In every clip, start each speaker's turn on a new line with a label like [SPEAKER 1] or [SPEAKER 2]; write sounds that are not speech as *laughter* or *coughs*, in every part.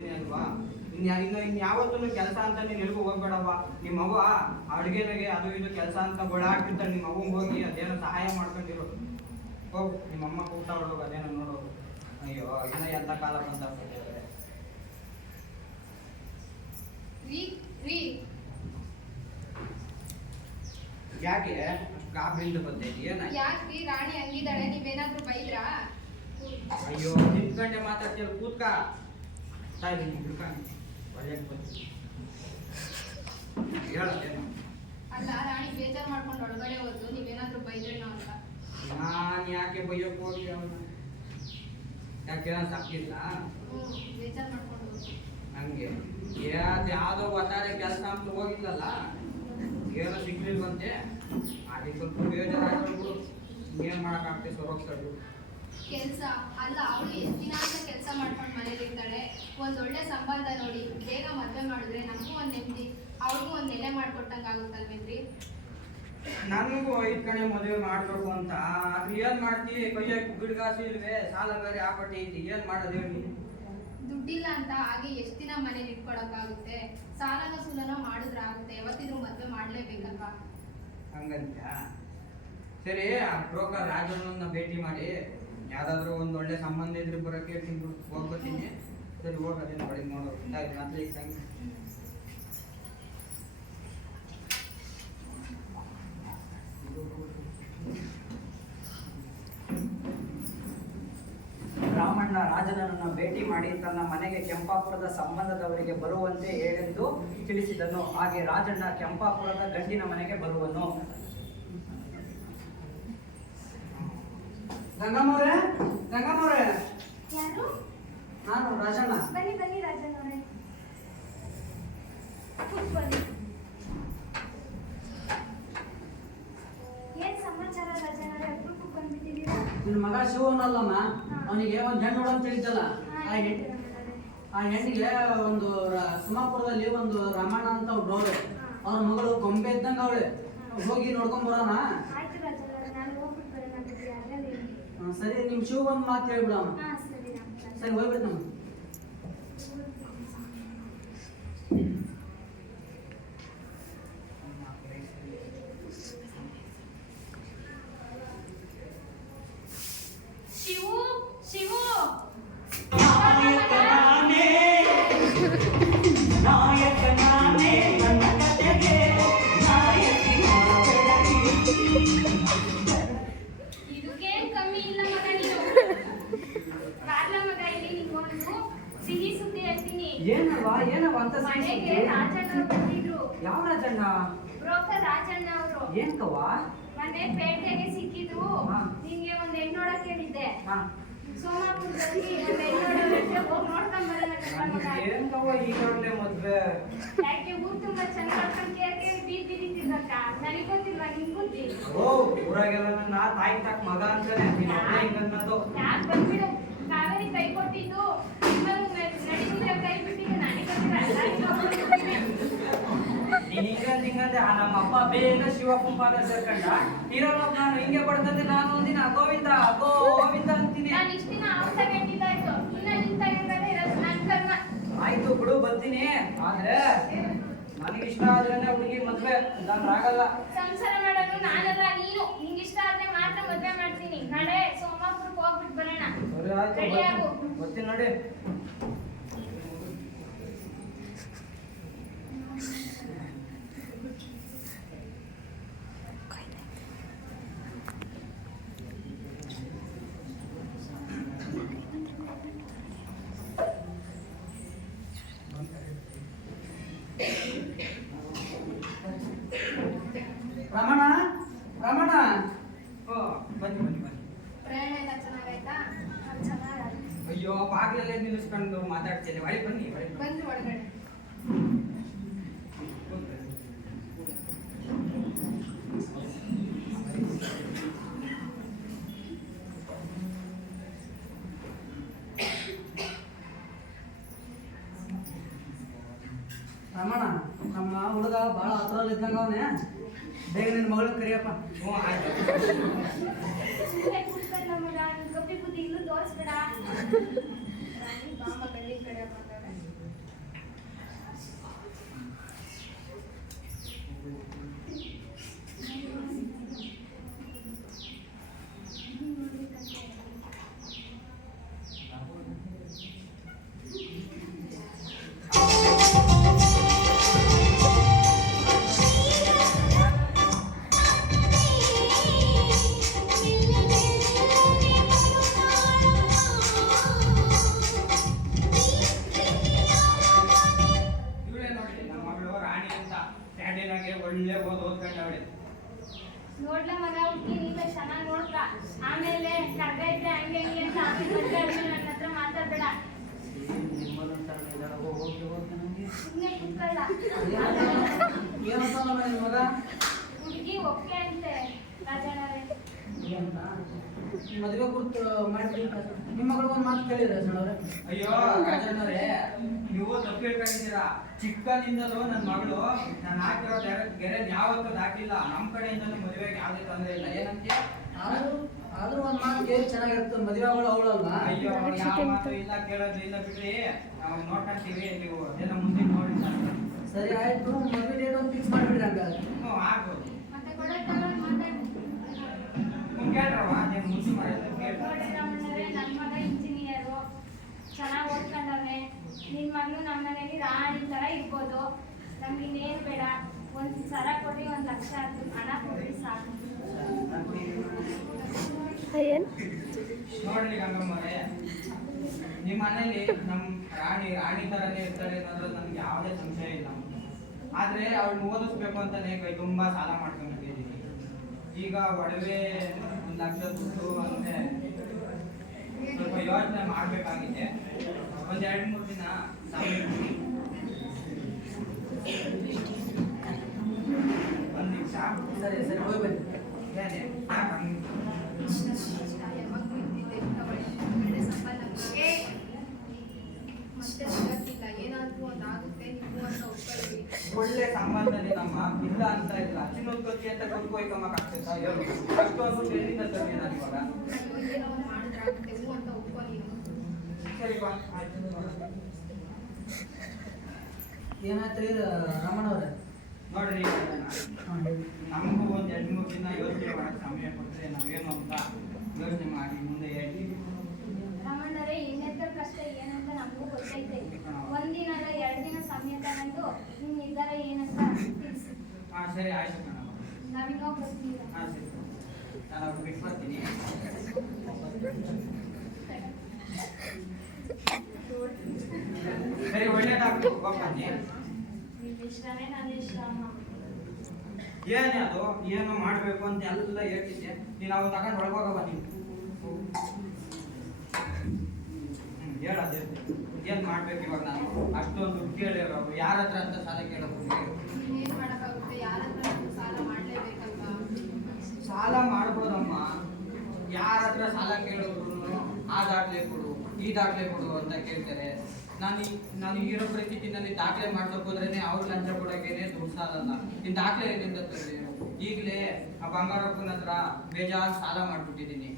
[SPEAKER 1] ಅಲ್ವಾ? ಇನ್ ಇನ್ನು ಇನ್ ಯಾವತ್ತೂ ಕೆಲಸ ಅಂತ ನೀನ್ ಎಲ್ಗೂ ಹೋಗ್ಬೇಡವ್ವ. ನಿಮ್ಮ ಅವ್ವ ಅಡುಗೆನಾಗೆ ಅದು ಇದು ಕೆಲಸ ಅಂತ ಓಡಾಡ್ತಿರ್ತಾಳೆ ನಿಮ್ಮ ಅವ್ವಂಗ್ ಹೋಗಿ ಅದೇನೋ ಸಹಾಯ ಮಾಡ್ಕೊಂಡಿರು. ಹೋಗ್ ನಿಮ್ಮ ಅಮ್ಮ ಕೂಗ್ತಾ ಹೊರಡೋಗು ಅದೇನೋ ನೋಡೋದು ಅಯ್ಯೋ ಇನ್ನ ಎಂತ ಕಾಲ
[SPEAKER 2] ರೀ
[SPEAKER 1] ಯಾಕೆ? ಗಾಬರಿಯಿಂದ ಬಂದೆ ಏನಾಯ್ತು?
[SPEAKER 2] ಯಾಕ್ರಿ ರಾಣಿ ಹಂಗಿದ್ದಾಳೆ ನೀವೇನಾದ್ರೂ ಬೈದ್ರಾ?
[SPEAKER 1] ಅಯ್ಯೋ ನಿಂತ್ಕೊಂಡೆ ಮಾತಾಡ್ತೀಯ ಕೂತ್ಕ ತಾಯಿ ಹಿಡ್ಕೊಂಡು ಒಳ್ಳೆ ಬಂದು ಹೇಳತ್ತೇನು
[SPEAKER 2] ಅಲ್ಲ ರಾಣಿ ಬೇಜಾರ್ ಮಾಡ್ಕೊಂಡು ಒಳಗಡೆ ಹೋದ್ರು ನೀವೇನಾದ್ರೂ ಬೈದ್ರೇನೋ ಅಂತ.
[SPEAKER 1] ನಾನು ಯಾಕೆ ಬೈಯಕ್ಕೆ ಹೋಗಿ ಅವನು? ಯಾಕೆ ಸಾಕಿಲ್ಲ
[SPEAKER 2] ಹ್ಮ್ ಬೇಜಾರ್ ಮಾಡ್ಕೊಂಡು
[SPEAKER 1] ಹಂಗೆ. ಯಾವ್ದು ಒಟ್ಟಾರೆ ಕೆಲಸ ಅಂತ ಹೋಗಿಲ್ಲಲ್ಲ ಏನೋ ಸಿಗ್ಲಿಲ್ವಂತೆ ಅದಕ್ಕೆ ಸ್ವಲ್ಪ ಬೇಜಾರಾಗ್ಬಿಡು ಏನು ಮಾಡೋಕ್ಕಾಗ್ತದೆ ಸೊರೋಗ್ಸಡು
[SPEAKER 2] ಕೆಲ್ಸ ಅಲ್ಲ ಅವಳು ಎಷ್ಟು ದಿನ ಅಂತ ಕೆಲಸ ಮಾಡ್ಕೊಂಡು ಮನೇಲಿ ಇರ್ತಾಳೆ ಒಂದ್ ಒಳ್ಳೆ ಸಂಬಂಧ ನೋಡಿ ಬೇಗ ಮದುವೆ ಮಾಡಿದ್ರೆ ನಮಗೂ ಒಂದು ನೆಮ್ಮದಿ ಅವ್ರಿಗೂ ಒಂದು ನೆಲೆ ಮಾಡ್ಕೊಟ್ಟಂಗ ಆಗುತ್ತಲ್ವೇನ್ರಿ?
[SPEAKER 1] ನನಗೂ ಐದ್ ಕಡೆ ಮದುವೆ ಮಾಡ್ಬೇಕು ಅಂತ. ಆದ್ರೆ ಏನ್ ಮಾಡ್ತೀವಿ ಕೈಯಾಗ ಗಿಡಗಾಸು ಇಲ್ವೇ? ಸಾಲ ಬೇರೆ ಆಪಟ್ಟಿ ಐತಿ ಏನ್ ಮಾಡೋದು ಹೇಳಿ?
[SPEAKER 2] ದುಡ್ಡಿಲ್ಲ ಅಂತ ಹಾಗೆ ಎಷ್ಟು ದಿನ ಮನೇಲಿ ಇಟ್ಕೊಳಕ್ಕಾಗುತ್ತೆ ಸಾಲನ ಸುಲನ ಮಾಡಿದ್ರೆ ಆಗುತ್ತೆ. ಯಾವತ್ತಿದ್ರು ಮದ್ವೆ ಮಾಡ್ಲೇಬೇಕಲ್ವಾ?
[SPEAKER 1] ಹಂಗಂತ ಸರಿ ಆ ಬ್ರೋಕರ್ ರಾಜಣ್ಣನ ಭೇಟಿ ಮಾಡಿ. ಯಾವ್ದಾದ್ರು ಒಂದು ಒಳ್ಳೆ ಸಂಬಂಧ ಇದ್ರೆ ಬರೋಕೆ ಹೇಳ್ತೀನಿ ಸರಿ, ಹೋಗಿ ಬಡಿ ನೋಡೋರು ಆಯ್ತು ಮತ್ತೆ ಈಗ ಸಂಗಿ
[SPEAKER 3] ರಾಮಣ್ಣ ರಾಜನನ್ನು ಭೇಟಿ ಮಾಡಿ ತನ್ನ ಮನೆಗೆ ಕೆಂಪಾಪುರದ ಸಂಬಂಧದವರಿಗೆ ಬರುವಂತೆ ಹೇಳೆಂದು ತಿಳಿಸಿದನು. ಹಾಗೆ ರಾಜಣ್ಣ ಕೆಂಪಾಪುರದ ಗಂಡಿನ ಮನೆಗೆ ಬರುವನು.
[SPEAKER 1] ಗಂಗಮ್ಮವ್ರೆ ಗಂಗಮ್ಮವ್ರೆ
[SPEAKER 4] ಯಾರು?
[SPEAKER 3] ನಾನು ರಾಜಣ್ಣ.
[SPEAKER 4] ಬನ್ನಿ ಬನ್ನಿ ರಾಜನ್ ಅವರೇ ಕೂತ್ಕೊಳ್ಳಿ. ಏನ್ ಸಮಾಚಾರ ರಾಜಣ್ಣ ಅವರೇ ಅಪರೂಪಕ್ಕೆ ಬಂದ್ಬಿಟ್ಟಿದ್ದೀರಾ?
[SPEAKER 3] ನಿನ್ನ ಮಗ ಶಿವನಲ್ಲಮ್ಮ ಅವನಿಗೆ ಒಂದು ಹೆಣ್ಣು ನೋಡ ಅಂತ ಹೇಳಿದ್ದಲ್ಲ. ಆ ಹೆಣ್ಣು ಆ ಹೆಣ್ಣಿಗೆ ಒಂದು ಸುಮಾಪುರದಲ್ಲಿ ಒಂದು ರಾಮಣ್ಣ ಅಂತ ಒಬ್ರು ಅವಳೆ ಅವ್ರ ಮಗಳು ಕೊಂಬೆ ಇದ್ದಂಗೆ ಅವಳೆ. ಹೋಗಿ ನೋಡ್ಕೊಂಡ್ ಬರೋಣ
[SPEAKER 4] ಆಯ್ತು ರಾಜನ್ ಅವರೇ ನಾನು ಹೋಗ್ಬಿಟ್ಟು ಬರೋಣ ಅಂತಿದ್ದೆ ಅಲ್ಲೇ ಇರಿ.
[SPEAKER 3] ಹ್ಮ್, ಸರಿ ನಿಮ್ ಶಿವ ಒಂದು ಮಾತು ಹೇಳ್ಬಿಡಮ್ಮ
[SPEAKER 4] ಸರಿ
[SPEAKER 3] ಹೋಗ್ಬಿಡ್ತಮ್ಮ
[SPEAKER 1] ಓ ಊರಾಗೆಲ್ಲ ನನ್ನ ತಾಯಿ ತಕ್ಕ ಮಗ ಅಂತಾನೆ. ನೀನ್
[SPEAKER 2] ಯಾಕ್ ಕಾವೇರಿ ಕೈ ಕೊಟ್ಟಿದ್ದು ನಿಮ್ಮನ್ನು ಕೈ ಬಿಟ್ಟಿದ್ದು ನನಗೆ ಗೊತ್ತಿಲ್ಲ
[SPEAKER 1] ನೀನ್ ಹಿಂಗಂದ್ ಹಿಂಗಂದೆ. ಆ ನಮ್ಮ ಅಪ್ಪ ಬೇಗ ಸೇರ್ಕಂಡ. ಇರೋಲ್ಲ ನಾನು. ಹಿಂಗೆ ಬಡ್ದಂದೆ ನಾನು ಒಂದಿನ. ಗೋವಿಂದ ಗೋವಿಂದ ಅಂತೀನಿ.
[SPEAKER 2] ನಾನು ಇಷ್ಟ ದಿನ ಇನ್ನ ಇರೋದು ಕರ್ಮ.
[SPEAKER 1] ಆಯ್ತು ಬಿಡು ಬರ್ತೀನಿ. ಆದ್ರೆ ನನಗೆ ಇಷ್ಟ ಆದ್ರೇನೆ ಹುಡುಗಿ ಮದ್ವೆ ನಾನು ಆಗಲ್ಲ.
[SPEAKER 2] ಸಂಸಾರ ಮಾಡೋದು ನಾನಲ್ಲ ನೀನು. ನಿಂಗೆ ಇಷ್ಟ ಆದ್ರೆ ಮಾತ್ರ ಮದ್ವೆ ಮಾಡ್ತೀನಿ. ನಡೆ ಸೋಮಾಪುರಕ್ಕೆ ಹೋಗ್ಬಿಟ್ಟು ಬರೋಣ.
[SPEAKER 1] ಸರಿ ಆಯ್ತು. ಬರ್ತೀನಿ ನೋಡಿ
[SPEAKER 3] ರಮಣ ರಮಣ
[SPEAKER 1] ಓ ಬನ್ನಿ ಬನ್ನಿ ಬನ್ನಿ
[SPEAKER 2] ಪ್ರಯಾಣ ಎಲ್ಲ ಚೆನ್ನಾಗಾಯ್ತಾ
[SPEAKER 4] ಚೆನ್ನಾಗಿ
[SPEAKER 1] ಅಯ್ಯೋ ಬಾಗ್ಲಲ್ಲೇ ನಿಲ್ಲಿಸ್ಕೊಂಡು ಮಾತಾಡ್ತೇನೆ ಒಳಗೆ ಬನ್ನಿ ಒಳಗೆ ಬನ್ನಿ.
[SPEAKER 2] ಬಂದು ಒಳಗಡೆ
[SPEAKER 3] ರಮಣ ನಮ್ಮ ಹುಡುಗ ಬಹಳ ಹತ್ರಲ್ಲಿ ಇದ್ದಂಗ ಅವನೇ. ಬೇಗ ನಿನ್ನ ಮಗಳು ಕರಿಯಪ್ಪ.
[SPEAKER 1] ಹ್ಞೂ ಆಯ್ತು.
[SPEAKER 5] ಮದುವೆ
[SPEAKER 6] ಕುರ್ತು ಮಾಡಿ ನಿಮ್ಮ ಮಗಳು ಒಂದು ಮಾತು ಕೇಳಿದ್ರೆ ಸಣ್ಣವ್ರೆ
[SPEAKER 1] ಅಯ್ಯೋ ರಾಜಣ್ಣವ್ರೆ ನೀವು ತಪ್ಪು ಹೇಳ್ಕೊಂಡಿದ್ದೀರಾ ಚಿಕ್ಕನಿಂದಲೂ ನನ್ನ ಮಗಳು ನಾನು ಹಾಕಿರೋ ಗೆರೆ ಯಾವತ್ತೂ ಹಾಕಿಲ್ಲ. ನಮ್ಮ ಕಡೆಯಿಂದಲೂ ಮದುವೆಗೆ ಯಾವುದೇ ತೊಂದರೆ ಇಲ್ಲ. ಏನಂತೆ
[SPEAKER 6] ಆದ್ರೂ ಆದ್ರೂ ಒಂದು ಮಾತು ಕೇಳಿ ಚೆನ್ನಾಗಿರುತ್ತೆ. ಮದುವೆ ಅವಳು ಅವಳಲ್ವಾ
[SPEAKER 1] ಅಯ್ಯೋ ಅವ್ಳು ಯಾವ ಮಾತು ಇಲ್ಲ ಕೇಳೋದು ಇಲ್ಲ ಬಿಡ್ರಿ. ನಾವು ನೋಡ್ಕೊಂತೀವಿ ನೀವು. ಏನೋ ಮುಂದೆ ನೋಡಿ.
[SPEAKER 6] ಸರಿ. ಆಯ್ತು. ಮದುವೆ ಡೇಟ್ ಒಂದು ಫಿಕ್ಸ್ ಮಾಡಿಬಿಡ್ರಿ ಹಂಗಾದ್ರೆ.
[SPEAKER 1] ಹ್ಞೂ ಆಗ್ಬೋದು.
[SPEAKER 5] ಮತ್ತೆ ಚೆನ್ನಾಗಿ ಓದ್ಕೊಂಡಾನೆ ನಿನ್ನ ಮಗಳು ನಮ್ಮ ಮನೇಲಿ ರಾಣಿ ಥರ ಇರ್ಬೋದು. ನಮ್ಗೆ ಇನ್ನೇನು ಬೇಡ. ಒಂದು ಸರ ಕೊಡಿ ಒಂದು ಲಕ್ಷ ಆಯ್ತು ಹಣ ಕೊಡ್ರಿ ಸಾಕು.
[SPEAKER 1] ನೋಡ್ರಿ ಗಂಗಮ್ಮರೇ ನಿಮ್ಮ ಮನೇಲಿ ನಮ್ಮ ರಾಣಿ ರಾಣಿ ತರನೇ ಇರ್ತಾರೆ ಅನ್ನೋದ್ರ ನಮ್ಗೆ ಯಾವುದೇ ಸಂಶಯ ಇಲ್ಲ. ಆದ್ರೆ ಅವ್ಳನ್ನ ಓದಿಸ್ಬೇಕು ಅಂತಾನೆ ಕೈ ತುಂಬಾ ಸಾಲ ಮಾಡ್ಕೊಂಡಿದ್ದೀನಿ ಈಗ ಒಡವೆ ಒಂದ್ ಲಕ್ಷ ದುಡ್ಡು ಅಂದ್ರೆ ಸ್ವಲ್ಪ ಯೋಚನೆ ಮಾಡ್ಬೇಕಾಗಿದೆ ಒಂದ್ ಎರಡ್ ಮೂರ್ ದಿನ ಸಮಯ ಕೊಡಿ. ಒಂದ್ ನಿಮಿಷ
[SPEAKER 6] ಸರಿ ಸರಿ, ಹೋಗಿ ಬನ್ನಿ
[SPEAKER 1] ಏನೇ ಯಾಕ್ ಹಂಗ್-
[SPEAKER 2] ಯಾವಾಗ್ಲೂ ಇದ್ದಿದ್ದೆ ತಗೊಳ್ಳಿ. ಒಳ್ಳೆ ಸಂಬಂಧ ನಮ್ಗೆ ಮತ್ತೆ ಆಗುತ್ತೆ ನೀವು ಅಂತ ಒಪ್ಕೊಳ್ರಿ
[SPEAKER 1] ಒಳ್ಳೆ ಸಂಬಂಧನೇ ನಮ್ಮ. ಇಲ್ಲ ಅಂತ ಇಲ್ಲ. ಚಿನ್ನದ ಅಂತ ಕರ್ಕೊ ಹೋಯ್ಕಮ್ಮಕ್ ಆಗ್ತೈತಾ ಅಷ್ಟು ಒಂದು ಎಲ್ಲಿಂದ ತರ್ಲಿ ನಾನು ಇವಾಗ.
[SPEAKER 2] ಅಯ್ಯೋ ಏನೋ ಒಂದು ಮಾಡಿದ್ರೆ ಆಗುತ್ತೆ ಅಂತ ಒಪ್ಕೊ ನೀನು
[SPEAKER 1] ಸರಿ ಬಾ. ಆಯ್ತು.
[SPEAKER 6] ಏನಾಯ್ತು ರಮಣವ್ರೆ
[SPEAKER 1] ನೋಡ್ರಿ ನಮಗೂ ಒಂದ್ ಎರಡು ಮೂರು ದಿನ ಯೋಚನೆ ಮಾಡಕ್ ಸಮಯ ಕೊಟ್ಟರೆ ನಾವೇನು ಅಂತ ಯೋಚನೆ ಮಾಡಿ ಮುಂದೆ ಹೇಳ್ತೀವಿ.
[SPEAKER 5] ರಮಣ್ಣರೇ ಇನ್ನೆತ್ತರ ಕಷ್ಟ ಏನಂತ ನಮಗೂ ಗೊತ್ತೈತೆ ಒಂದಿನ ಎರಡು ದಿನ ಸಮಯ ತಗೊಂಡು ನಿಮ್ಮ ನಿರ್ಧಾರ ಏನಂತ ತಿಳಿಸಿ.
[SPEAKER 1] ಹಾ ಸರಿ ಆಯ್ತು ಕಣಮ್ಮ
[SPEAKER 5] ನಾವಿನ್ನೋ ಬರ್ತೀವಿ.
[SPEAKER 1] ಹಾ ಸರಿ ನಾನು ಬಿಟ್ಟು ಬರ್ತೀನಿ. ಸರಿ ಹೋಗ್ಬನ್ನಿ ಏನೇ ಅದು ಏನು ಮಾಡ್ಬೇಕು ಅಂತ ಎಲ್ಲ ಹೇಳ್ತಿದ್ದೆ. ನೀನು ಅವು ತಗೊಂಡು ಒಳಗೋಗವ ನೀವು ಹ್ಮ್ ಹೇಳೋದು ಏನ್ ಮಾಡ್ಬೇಕು ಇವಾಗ ನಾನು? ಅಷ್ಟೊಂದು ದುಡ್ಡು ಕೇಳಿರೋ ಯಾರ ಹತ್ರ ಅಂತ ಸಾಲ ಕೇಳೋದು
[SPEAKER 2] ಏನ್ ಮಾಡಕ್ಕಾಗುತ್ತೆ? ಯಾರ ಹತ್ರ ನಾವು ಸಾಲ ಮಾಡ್ಲೇಬೇಕಲ್ವಾ
[SPEAKER 1] ಸಾಲ ಮಾಡ್ಬೋದಮ್ಮ ಯಾರ ಹತ್ರ ಸಾಲ ಕೇಳೋರು ಆ ದಾಖಲೆ ಕೊಡು ಈ ದಾಖಲೆ ಕೊಡು ಅಂತ ಕೇಳ್ತಾರೆ. ನಾನು ಈ- ನಾನು ಇರೋ ಪರಿಸ್ಥಿತಿನಲ್ಲಿ ದಾಖಲೆ ಮಾಡ್ಸಕ್ ಹೋದ್ರೇನೆ ಅವ್ರು ಲಂಚ ಕೊಡೋಕೇನೆ ದುಡ್ಡು ಸಾಲಲ್ಲ ನಿನ್ ದಾಖಲೆ ಎಲ್ಲಿಂದ ತರಲಿ? ಈಗಲೇ ಆ ಬಂಗಾರಪ್ಪನ ಹತ್ರ ಬೇಜಾರು ಸಾಲ ಮಾಡ್ಬಿಟ್ಟಿದ್ದೀನಿ.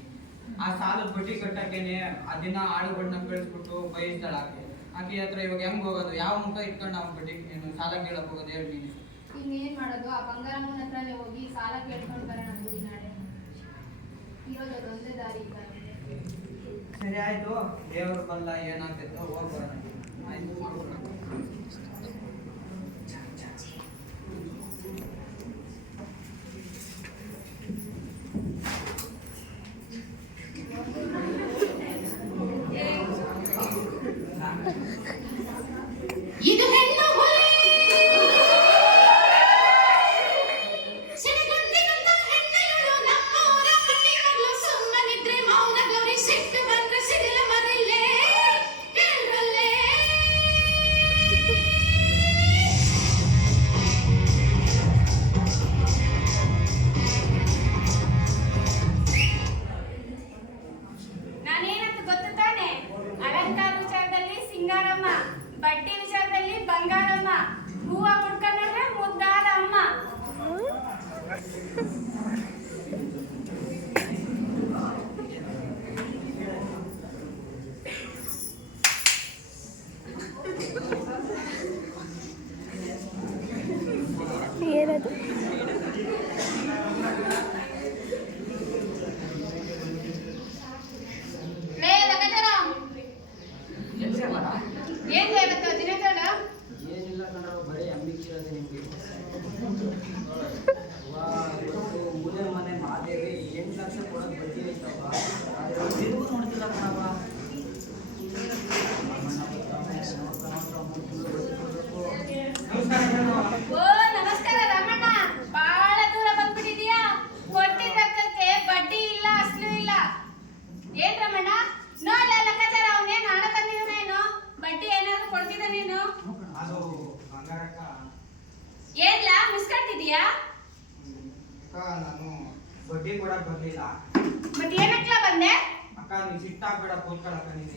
[SPEAKER 1] ಆ ಸಾಲದ ಬಡ್ಡಿ ಕಟ್ಟಕ್ಕೇನೆ ಆ ದಿನ ಆಳುಗಳನ್ನ ಕಳಿಸ್ಬಿಟ್ಟು ಬಯಸ್ತಾಳ ಆಕೆ. ಆಕೆ ಹತ್ರ ಇವಾಗ ಹೆಂಗ್ ಹೋಗೋದು? ಯಾವ ಮುಖ ಇಟ್ಕೊಂಡು ಅವ್ನ ಬಡ್ಡಿ ಏನು ಸಾಲ ಕೇಳಕ್ ಹೋಗೋದು ಹೇಳಿ ನೀನು?
[SPEAKER 2] ಇನ್ನೇನ್ ಮಾಡೋದು? ಆ ಬಂಗಾರಮ್ಮನ ಹತ್ರನೇ ಹೋಗಿ ಸಾಲ ಕೇಳ್ಕೊಂಡು ಬರೋಣ ಅಂದ್ವಿ ನಾಳೆ. ಇರೋದು ಅದೊಂದೇ ದಾರಿ ಈಗ. ನಮ್ಗೆ.
[SPEAKER 1] ಸರಿ ಆಯ್ತು. ದೇವರು ಬಲ್ಲ ಏನಾಗ್ತೈತೋ ಹೋಗ್ಬರೋಣ ಆಯ್ತು ಆಯ್ತು
[SPEAKER 7] ಇದು ಹೆಣ್ಣು
[SPEAKER 1] ಕೊಡಕ್ ಬರ್ಲಿಲ್ಲ.
[SPEAKER 7] ಮತ್ತೆ ಏನಕ್ಲ ಬಂದೆ?
[SPEAKER 1] ಅಕ್ಕ ನೀವು ಸಿಟ್ಟಾಗ್ಬೇಡ ಕೂತ್ಕೊಳಕ್ಕ ನೀನು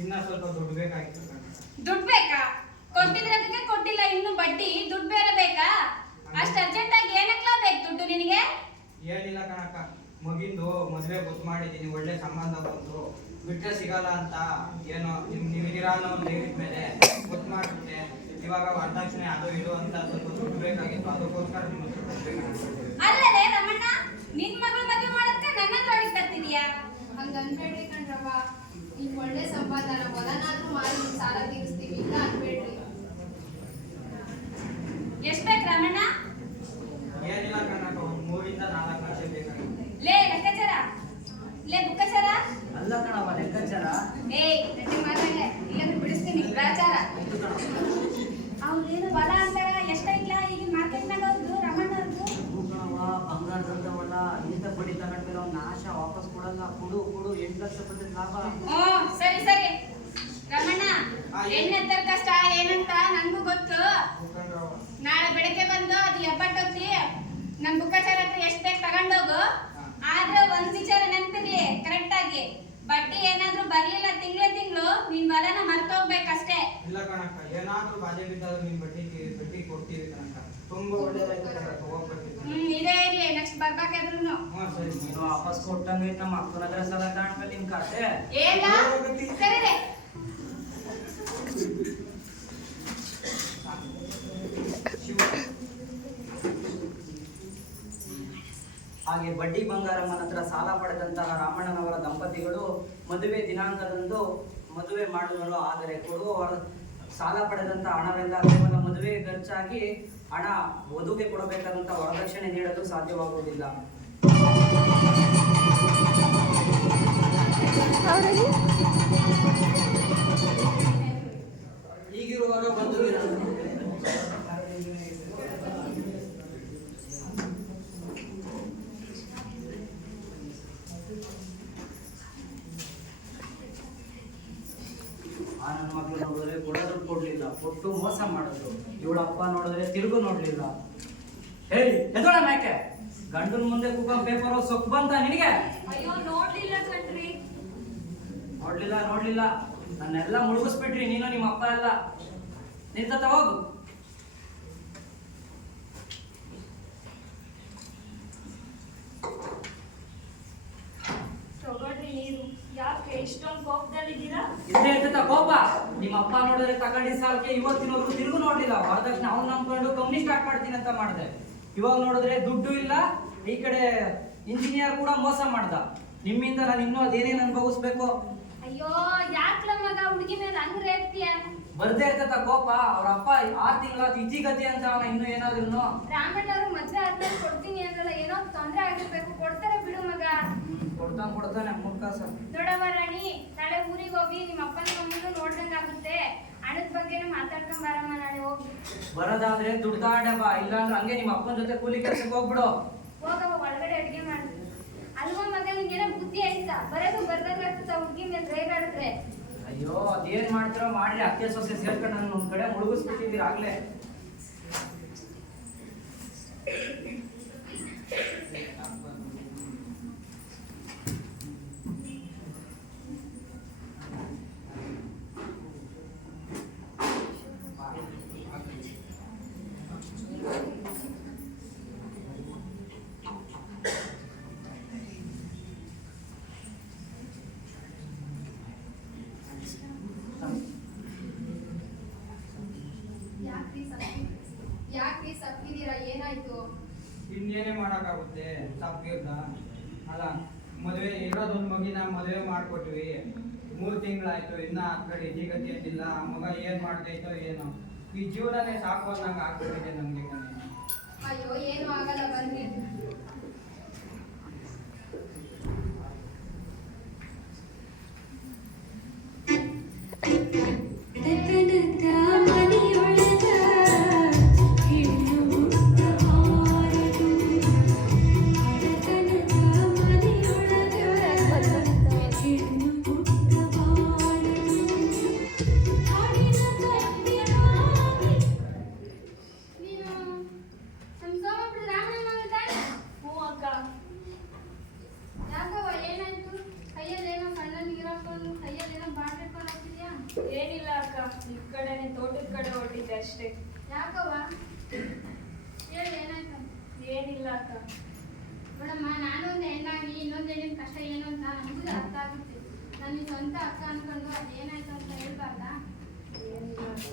[SPEAKER 1] ಇನ್ನ ಸ್ವಲ್ಪ ದುಡ್ಡು ಬೇಕಾಗಿತ್ತು.
[SPEAKER 7] ದುಡ್ಡು ಬೇಕಾ? ಕೊಟ್ಟಿದ್ರದಕ್ಕೆ ಕೊಟ್ಟಿಲ್ಲ ಇನ್ನು ಬಡ್ಡಿ ದುಡ್ಡು ಬೇರೆ ಬೇಕಾ? ಅಷ್ಟು ಅರ್ಜೆಂಟ್ ಆಗಿ ಏನಕ್ಲ ಬೇಕು ದುಡ್ಡು ನಿನಗೆ?
[SPEAKER 1] ಏನಿಲ್ಲ ಕಣಕ್ಕ ಮಗಿಂದು ಮದುವೆ ಗೊತ್ತು ಮಾಡಿದೀನಿ ಒಳ್ಳೆ ಸಂಬಂಧ ಬಂತು. ಬಿಟ್ಟರೆ ಸಿಗಲ್ಲ ಅಂತ ಏನೋ ನಿಮ್ ನಿಮಗಿರೋ ಅನ್ನೋ ಒಂದು ಮೇಲೆ ಗೊತ್ತು ಮಾಡ್ಬಿಟ್ಟೆ ಇವಾಗ ವರದಕ್ಷಿಣೆ ಅದು ಇದು ಅಂತ ಸ್ವಲ್ಪ ದುಡ್ಡು ಬೇಕಾಗಿತ್ತು ಅದಕ್ಕೋಸ್ಕರ ನಿಮ್ಮ ಹತ್ರ ಬರ್ಬೇಕಂತ
[SPEAKER 7] ಅಲ್ಲಲೇ ರಮಣ್ಣ ನಿನ್ ಮಗಳು ಮದುವೆ ಮಾಡಕ್ಕ ನನ್ನ ಹೊಡಿಕ್ ಬರ್ತಿದ್ಯಾ?
[SPEAKER 8] ಹಂಗ ಅನ್ಬೇಡ್ರಿ ಕಣ್ರವ್ವ. ಈಗ ಒಳ್ಳೆ ಸಂಪಾದನ ಹೊಲನಾದ್ರೂ ಮಾಡಿ ನಿಮ್ ಸಾಲ ತೀರಿಸ್ತೀವಿ ಇಲ್ಲ ಅನ್ಬೇಡ್ರಿ.
[SPEAKER 7] ಎಷ್ಟ್ ಬೇಕು ರಮಣ್ಣ?
[SPEAKER 1] ಏನಿಲ್ಲ ಒಂದು ಮೂರಿಂದ ನಾಲ್ಕು ಲಕ್ಷ ಬೇಕಾಗಿತ್ತು
[SPEAKER 7] ಲೇ ಲೆಕ್ಕಾಚಾರ ಲೇ ಬುಕ್ಕಾಚಾರ
[SPEAKER 3] ಅಲ್ಲ ಕಣವ ಲೆಕ್ಕಾಚಾರ
[SPEAKER 7] ಏಯ್ ನೆಟ್ಟಿ ಮಾತಾಡ್ಲೆ ಇಲ್ಲಂದ್ರೆ ಬಿಡಿಸ್ತೀನಿ ಗ್ರಾಚಾರ
[SPEAKER 3] ಆಯ್ತು ಕಣವ
[SPEAKER 7] ಅವ್ರೇನು ಬಲ ಅಂತಾರ ಎಷ್ಟೈತ್ಲ ಈಗ ಮಾರ್ಕೆಟ್ನಾಗ ಅವ್ರದ್ದು ರಮಣ್ಣ ಅವ್ರದ್ದು
[SPEAKER 3] ಹ್ಞೂ ಕಣವ ಬಂಗಾರದಂತವಲ್ಲ ಇಂಥ ಬಡ್ಡಿ ತಗೊಂಡ್ಮೇಲೆ ಅವ್ನ ನಾಶ ವಾಪಸ್ ಕೊಡಲ್ಲ ಕೊಡು ಕೊಡು ಎಂಟು ಲಕ್ಷ ಬಂದ್ರೆ ಲಾಭ
[SPEAKER 7] ಹ್ಮ್ ಸರಿ ಸರಿ ರಮಣ್ಣ
[SPEAKER 1] ಆ, ಏನ್-
[SPEAKER 7] ಹೆಣ್ಣೆತ್ತರ ಕಷ್ಟ ಏನಂತ ನನ್ಗೂ ಗೊತ್ತು
[SPEAKER 1] ಕೂತ್ಕೊಂಡ್ರವ್ವ.
[SPEAKER 7] ನಾಳೆ ಬೆಳಗ್ಗೆ ಬಂದು ಅದು ಎಬ್ಬಟ್ಟೊತ್ತಿ ನಮ್ ಬುಕ್ಕಾಚಾರ ಹತ್ರ ಎಷ್ಟ್ ಬೇಕು ತಗೊಂಡೋಗು ಆದ್ರೆ ಒಂದ್ ವಿಚಾರ ನೆನ್ಪಿರ್ಲಿ ಕರೆಕ್ಟ್ ಆಗಿ ಬಡ್ಡಿ ಏನಾದ್ರೂ ಬರ್ಲಿಲ್ಲ ತಿಂಗಳ ತಿಂಗಳು ನಿನ್ ಬಲನ ಮರ್ತೋಗ್ಬೇಕಷ್ಟೇ
[SPEAKER 1] ಇಲ್ಲ ಕಣಕ್ಕ ಏನಾದ್ರೂ ಬಾಧೆ ಬಿದ್ದಾದ್ರೂ ನಿಮ್ ಬಡ್ಡಿ ಬಡ್ಡಿ ಕೊಡ್ತೀವಿ ಕಣಕ್ಕ ತುಂಬಾ ಒಳ್ಳೇದಾಯ್ತು ಕಣಕ್ಕ ಹೋಗ್ಬರ್ತೀನಿ
[SPEAKER 7] ಹ್ಮ್ ಇದೇ ಇರ್ಲಿ ನೆಕ್ಸ್ಟ್ ಬರ್ಬೇಕಾದ್ರೂ
[SPEAKER 1] ಹ್ಞೂ ಸರಿ
[SPEAKER 3] ನೀನು ವಾಪಸ್ ಕೊಟ್ಟಂಗೆ ನಮ್ಮ ಅಕ್ಕನ ಹತ್ರ ಸಾಲ ತಗೊಂಡ್ಮೇಲೆ ನಿಮ್ ಕತೆ
[SPEAKER 7] ಏನ ಕರೀರಿ
[SPEAKER 1] ಶಿವ
[SPEAKER 3] ಹಾಗೆ ಬಡ್ಡಿ ಬಂಗಾರಮ್ಮನ ಹತ್ರ ಸಾಲ ಪಡೆದಂತಹ ರಾಮಣ್ಣನವರ ದಂಪತಿಗಳು ಮದುವೆ ದಿನಾಂಕದಂದು ಮದುವೆ ಮಾಡುವರು. ಆದರೆ ಕೊಡುವವರ ಸಾಲ ಪಡೆದಂತ ಹಣವೆಲ್ಲ ಕೇವಲ ಮದುವೆ ಖರ್ಚಾಗಿ ಹಣ ವಧುಗೆ ಕೊಡಬೇಕಾದಂಥ ವರದಕ್ಷಿಣೆ ನೀಡಲು ಸಾಧ್ಯವಾಗುವುದಿಲ್ಲ
[SPEAKER 1] ಬಂದು
[SPEAKER 3] ಆ ನನ್ನ ಮಗಳು ನೋಡಿದ್ರೆ ಕೊಡೋದು ಕೊಡ್ಲಿಲ್ಲ ಕೊಟ್ಟು ಮೋಸ ಮಾಡಿದ್ರು ಇವಳ ಅಪ್ಪ ನೋಡಿದ್ರೆ ನೋಡ್ಲಿಲ್ಲ ಹೇಳಿ. ಎದೋಣ ಮ್ಯಾಕೆ ಗಂಡನ ಮುಂದೆ ಕುಕೊಂಡ್ ಪೇಪರ್ ಸೊಕ್ ಬಂತ ನಿನಗೆ?
[SPEAKER 7] ಅಯ್ಯೋ ನೋಡ್ಲಿಲ್ಲ ಕಣ್ರಿ.
[SPEAKER 3] ನೋಡ್ಲಿಲ್ಲ ನೋಡ್ಲಿಲ್ಲ. ನನ್ನೆಲ್ಲ ಮುಳುಗಿಸ್ಬಿಟ್ರಿ ನೀನು ನಿಮ್ಮ ಅಪ್ಪ ಎಲ್ಲ. ನಿಂತ ಹೋಗು.
[SPEAKER 7] ತಗೊಳ್ರಿ ನೀರು. ಯಾಕೆ ಇಷ್ಟೊಂದು
[SPEAKER 3] ಇದ್ದೇ ಇರ್ತದ ಕೋಪ. ನಿಮ್ಮ ಅಪ್ಪ ನೋಡಿದ್ರೆ ತಗೊಂಡಿ ಸಾಲಕ್ಕೆ ಇವತ್ತಿನವರೆಗೂ ತಿರುಗು ನೋಡ್ಲಿಲ್ಲ. ವರದಕ್ಷಿಣೆ ಅವ್ನು ನಂಬ್ಕೊಂಡು ಕಂಪ್ನಿ ಸ್ಟಾರ್ಟ್ ಮಾಡ್ತೀನಿ ಅಂತ ಮಾಡಿದೆ. ಇವಾಗ ನೋಡಿದ್ರೆ ದುಡ್ಡು ಇಲ್ಲ. ಈ ಕಡೆ ಇಂಜಿನಿಯರ್ ಕೂಡ ಮೋಸ ಮಾಡ್ದ. ನಿಮ್ಮಿಂದ ನಾನು ಇನ್ನೂ ಅದೇನೇನು ಅನುಭವಿಸ್ಬೇಕು?
[SPEAKER 7] ಅಯ್ಯೋ ಯಾಕ್ಲ ಮಗ ಹುಡುಗಿ ಮೇಲೆ ಹಂಗ್ ರೇಗ್ತೀಯ
[SPEAKER 3] ಬರ್ದೇ ಇರ್ತದ ಕೋಪ. ಅವ್ರ ಅಪ್ಪ ಆರ್ ತಿಂಗಳ ಇಜ್ಜಿ ಗತಿ ಅಂತ ಅವನ ಇನ್ನು ಏನಾದ್ರು
[SPEAKER 7] ರಾಮಣ್ಣವ್ರು ಮದ್ವೆ ಆದ್ಮೇಲೆ ಕೊಡ್ತೀನಿ ಅಂದ್ರಲ್ಲ ಏನೋ ತೊಂದ್ರೆ ಆಗಿರ್ಬೇಕು. ಕೊಡ್ತಾರೆ ಬಿಡು ಮಗ.
[SPEAKER 3] ಕೊಡ್ತಾನೆ ಕೊಡ್ತಾನೆ ಮುಖ ಸರ್
[SPEAKER 7] ನೋಡವ್ವ ರಾಣಿ ನಾಳೆ ಊರಿಗೆ ಹೋಗಿ ನಿಮ್ಮ ಅಪ್ಪನ ಮಮ್ಮನೂ ನೋಡ್ದಂಗ್ ಆಗುತ್ತೆ ಹಣದ ಬಗ್ಗೆನೂ ಮಾತಾಡ್ಕೊಂಡ್ ಬರಮ್ಮ ನಾಳೆ ಹೋಗಿ.
[SPEAKER 3] ಬರೋದಾದ್ರೆ ದುಡ್ದಾಡೆ ಬಾ ಇಲ್ಲಾಂದ್ರೆ ಹಂಗೆ ನಿಮ್ಮ ಅಪ್ಪನ ಜೊತೆ ಕೂಲಿ ಕೆಲಸಕ್ಕೆ ಹೋಗ್ಬಿಡು.
[SPEAKER 7] ಹೋಗವ ಒಳಗಡೆ ಅಡ್ಗೆ ಮಾಡು. ಅಲ್ವಾ ಮಗ ನಿಂಗೇನೋ ಬುದ್ಧಿ ಆಯ್ತಾ? ಬರೋದು ಬರ್ದಾಗ ಆಗ್ತದ ಹುಡುಗಿ ಮೇಲೆ ರೇಗಾಡಿದ್ರೆ.
[SPEAKER 3] ಅಯ್ಯೋ ಅದೇನ್ ಮಾಡ್ತಿರೋ ಮಾಡ್ರಿ ಅತ್ತೆ ಸೊಸೆ ಸೇರ್ಕೊಂಡು ನನ್ನ ಒಂದ್ ಕಡೆ ಮುಳುಗಿಸ್ಬಿಟ್ಟಿದ್ದೀರಿ ಆಗ್ಲೇ. *coughs*
[SPEAKER 1] ಇನ್ನೇನೇ ಮಾಡೋಕ್ಕಾಗುತ್ತೆ ತಪ್ಪಿರ್ದ ಅಲ್ಲ, ಮದುವೆ, ಇರೋದೊಂದು ಮಗಿನ ಮದುವೆ ಮಾಡಿಕೊಟ್ವಿ. ಮೂರು ತಿಂಗಳಾಯ್ತು, ಇನ್ನೂ ಆ ಕಡೆ ಗತಿ ಅಂತಿಲ್ಲ ಆ ಮಗ ಏನು ಮಾಡ್ತೈತೋ ಏನೋ. ಈ ಜೀವನನೇ ಸಾಕು ಅನ್ನಂಗೆ ಆಗ್ಬಿಟ್ಟಿದೆ ನಮಗೆ.
[SPEAKER 8] ಅಯ್ಯೋ, ಏನು ಆಗಲ್ಲ, ಬನ್ನಿ.
[SPEAKER 4] ಅಷ್ಟೇ.
[SPEAKER 2] ಯಾಕವ್ವ? ಹೇಳಿ ಏನಾಯ್ತು?
[SPEAKER 4] ಏನಿಲ್ಲ ಅಕ್ಕ.
[SPEAKER 2] ನೋಡಮ್ಮ ನಾನು ಒಂದು ಹೆಣ್ಣಾಗಿ ಇನ್ನೊಂದು ಹೆಣ್ಣಿನ ಕಷ್ಟ ಏನು ಅಂತ ನನಗೂ ಅರ್ಥ ಆಗುತ್ತೆ. ನನ್ನ ಸ್ವಂತ ಅಕ್ಕ ಅನ್ಕೊಂಡು ಅದು ಏನಾಯ್ತು ಅಂತ ಹೇಳ್ಬಾರ್ದಾ
[SPEAKER 4] ಏನಿಲ್ಲ ಅಕ್ಕ.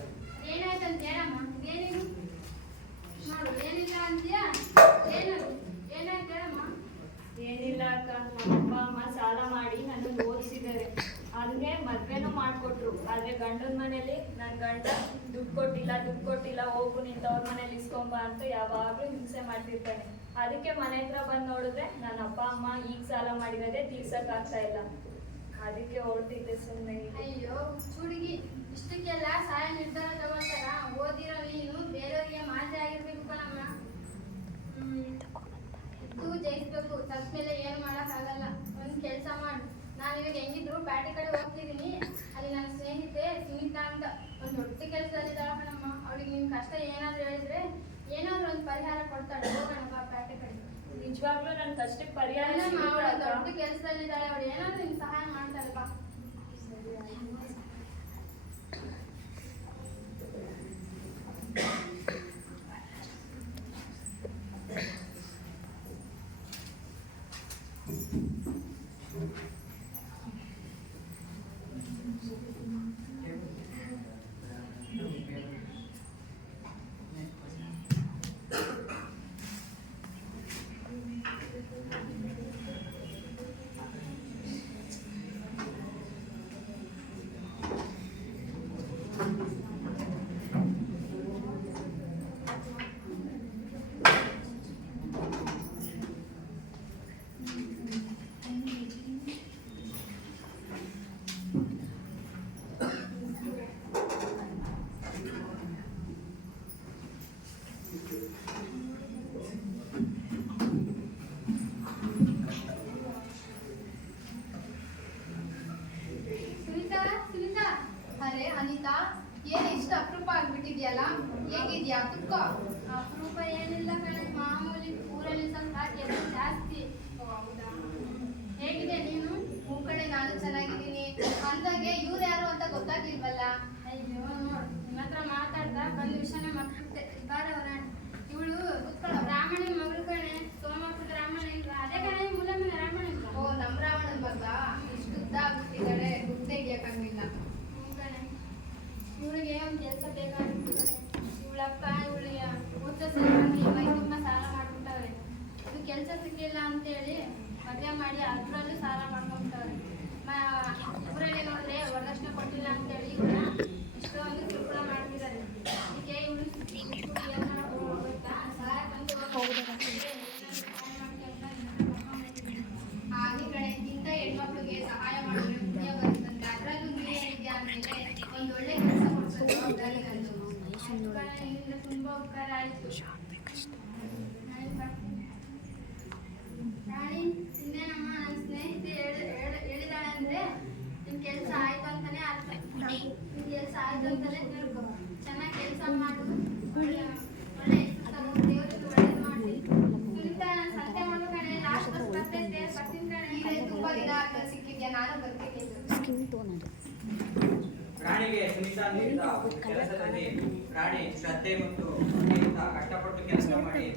[SPEAKER 2] ಏನಾಯ್ತು ಅಂತ ಹೇಳಮ್ಮ ಏನಿದು ನೋಡು ಏನಿಲ್ಲ ಅಂತೀಯಾ ಏನದು ಏನಾಯ್ತು ಹೇಳಮ್ಮ
[SPEAKER 4] ಏನಿಲ್ಲ ಅಕ್ಕ ನಮ್ಮ ಅಪ್ಪ ಅಮ್ಮ ಸಾಲ ಮಾಡಿ ನನ್ನನ್ನು ಓದಿಸಿದ್ದಾರೆ ಅದನ್ನೇ ಮದ್ವೆನೂ ಮಾಡ್ಕೊಟ್ರು ಆದ್ರೆ ಗಂಡನ ಮನೇಲಿ ನನ್ನ ಗಂಡ ದುಡ್ಡು ಕೊಟ್ಟಿಲ್ಲ ದುಡ್ಡು ಕೊಟ್ಟಿಲ್ಲ, ಹೋಗು ನಿಂತ ಅವ್ರ ಮನೇಲಿ ಇಸ್ಕೊಂಬ ಅಂತ ಯಾವಾಗ್ಲೂ ಹಿಂಸೆ ಮಾಡ್ತಿರ್ತಾನೆ ಅದಕ್ಕೆ ಮನೆ ಹತ್ರ ಬಂದ್ ನೋಡಿದ್ರೆ ನನ್ನ ಅಪ್ಪ, ಅಮ್ಮ ಈಗ ಸಾಲ ಮಾಡಿರೋದೇ ತೀರ್ಸಕ್ ಆಗ್ತಾ ಇಲ್ಲ. ಅದಕ್ಕೆ ಹೊರಟಿದ್ದೆ ಸುಮ್ಮನೆ
[SPEAKER 2] ಅಯ್ಯೋ ಹುಡುಗಿ ಇಷ್ಟಕ್ಕೆಲ್ಲ ಸಹಾಯ ನಿರ್ಧಾರ ತಗೊಳ್ತಾರ? ಓದಿರೋ ನೀನು, ಬೇರೆಯವ್ರಿಗೆ ಮಾದರಿ ಆಗಿರ್ಬೇಕು ಕಣಮ್ಮ. ಇದ್ದು ಜಯಿಸ್ಬೇಕು. ತಕ್ಕ ಮೇಲೆ ಏನು ಆಗಲ್ಲ ಒಂದು ಕೆಲಸ ಮಾಡು. ನಾನು ಇವಾಗ ಹೆಂಗಿದ್ರು ಬ್ಯಾಟಿ ಕಡೆ ಹೋಗ್ತಿದ್ದೀನಿ ಅಲ್ಲಿ ನನ್ನ ಸ್ನೇಹಿತೆ ಸುನೀತಾ ಅಂತ. ಒಂದು ದೊಡ್ಡ ಕೆಲಸದಲ್ಲಿದ್ದಾಳ ಕಣಮ್ಮ. ಅವಳಿಗೆ ನಿನ್ನ ಕಷ್ಟ ಏನಾದ್ರು ಹೇಳಿದ್ರೆ ಏನಾದ್ರು ಒಂದು ಪರಿಹಾರ ಕೊಡ್ತಾಳೆ ಹೋಗೋಣ ಬಾ ಬ್ಯಾಟಿ ಕಡೆ
[SPEAKER 4] ನಿಜವಾಗ್ಲೂ ನನ್ನ ಕಷ್ಟಕ್ಕೆ ಪರಿಹಾರ
[SPEAKER 2] ಅವಳು? ದೊಡ್ಡ ಕೆಲಸದಲ್ಲಿದ್ದಾಳೆ ಅವಳು ಏನಾದ್ರು ನಿಮ್ಗೆ ಸಹಾಯ ಮಾಡ್ತಾಳಪ್ಪ ಸುನೀತಾ ಸುನೀತಾ ಅರೆ ಅನಿತಾ ಏನು ಇಷ್ಟು ಅಪರೂಪ ಆಗ್ಬಿಟ್ಟಿದ್ಯಲ್ಲ ಹೇಗಿದ್ಯಾ ಕುತ್ಕೋ ಅಪರೂಪ ಏನಿಲ್ಲ ಕಣೆ ಮಾಮೂಲಿ ಊರಲ್ಲಿ ಸ್ವಲ್ಪ ಕೆಲಸ ಜಾಸ್ತಿ ಓ, ಹೌದಾ ಹೇಗಿದೆ ನೀನು ಹೂ ಕಡೆ ನಾನು ಚೆನ್ನಾಗಿದ್ದೀನಿ ಅಂದಾಗೆ ಇವ್ರು ಯಾರು ಅಂತ ಗೊತ್ತಾಗ್ಲಿಲ್ವಲ್ಲ ಅಯ್ಯೋ ನೋಡ್ ನಿಮ್ಮ ಹತ್ರ ಮಾತಾಡ್ತಾ ಬಂದ ವಿಷಯನೇ ಮರ್ತಿದ್ದೆ ಬಾರವ್ರ ಇವಳು ಕುತ್ಕೊಳ್ಳೋ ಬ್ರಾಹ್ಮಣನ ಮಗಳು ಕಣೆ. ಸೋಮಪುರದ ರಾಮಣ್ಣ ಇಲ್ವಾ? ಅದೇ ಕಣೆ ಮೂಲಮ್ಮನ ರಾಮಣ ಓ ನಮ್ಮ ರಾವಣನ ಮಗ ಇಷ್ಟು ಉದ್ದ ಆಗ್ಬಿಟ್ಟಿದ್ದಾಳೆ ಗುರ್ತೆ ಕಣೆ. ಇವಳಿಗೆ ಒಂದು ಕೆಲಸ ಬೇಕಾಗಿರ್ತದೆ ಇವಳಪ್ಪ ಇವಳಿಗೆ ಊಟ ಸೇರಿ ಮೈ ತುಂಬ ಸಾಲ ಮಾಡ್ಬಿಟ್ಟವ್ರೆ ಇದು ಕೆಲಸ ಸಿಗ್ಲಿಲ್ಲ ಅಂತೇಳಿ ಮದುವೆ ಮಾಡಿ ಅದರಲ್ಲೂ ಸಾಲ ಮಾಡ್ಕೊಂಬಿಟ್ಟವ್ರೆ ಊರಲ್ಲಿ ಕೊಟ್ಟಿಲ್ಲ ಅಂತೇಳಿ ಇವಳ ಎಷ್ಟೊಂದು ಕಿರುಕುಳ ಮಾಡ್ತಿದ್ದಾರೆ. ಅದಕ್ಕೆ ಆಗಿ ಕಡೆ ಇಂಥ ಹೆಣ್ಮಕ್ಳಿಗೆ ಸಹಾಯ ಮಾಡಿದ್ರೆ ಪುಣ್ಯ ಬರುತ್ತಂತೆ ಅದ್ರಲ್ಲೂ ನೀನೇನಿದ್ಯಾ ಅಂದ್ಮೇಲೆ ಒಂದು ಒಳ್ಳೆ ಕೆಲಸ ಕೊಡ್ತಾರೆ ತುಂಬಾ ಉಪಕಾರ ಆಯ್ತು ಬಾ. ರಾಣಿ ಇನ್ನೇನಮ್ಮ ನನ್ನ ಸ್ನೇಹಿತೆ ಹೇಳಿ- ಹೇಳಿ- ಹೇಳಿದಾಳೆ ಅಂದ್ರೆ ನಿನ್ ಕೆಲಸ ಆಯ್ತು ಅಂತಾನೆ ಅರ್ಥ ನಿನ್ ಕೆಲಸ ಆಯ್ತು ಅಂತಾನೆ ತಿಳ್ಕೊ ಚೆನ್ನಾಗಿ ಕೆಲಸ ಮಾಡು ಒಳ್ಳೆ ಒಳ್ಳೆ ಹೆಸ್ರು ತಗೋ, ದೇವ್ರಿಗೆ ಒಳ್ಳೇದು ಮಾಡಿ ಸುನೀತಾ ನಾನು ಸಂತೆ ಮಾಡ್ಬೇಕಣೆ ಲಾಸ್ಟ್ ಬಸ್ ಬರ್ತೈತೆ ಬರ್ತೀನಿ ಕಣೆ ತುಂಬಾ ದಿನ ಆಯ್ತು ಸಿಕ್ಕಿದ್ಯಾ ನಾನು ಅದು
[SPEAKER 1] ರಾಣಿಗೆ ಸುನೀತಾ ನೀಡಿದ ಕೆಲಸದಲ್ಲಿ ರಾಣಿ ಶ್ರದ್ಧೆ ಮತ್ತು ಕಷ್ಟಪಟ್ಟು ಕೆಲಸ ಮಾಡಿ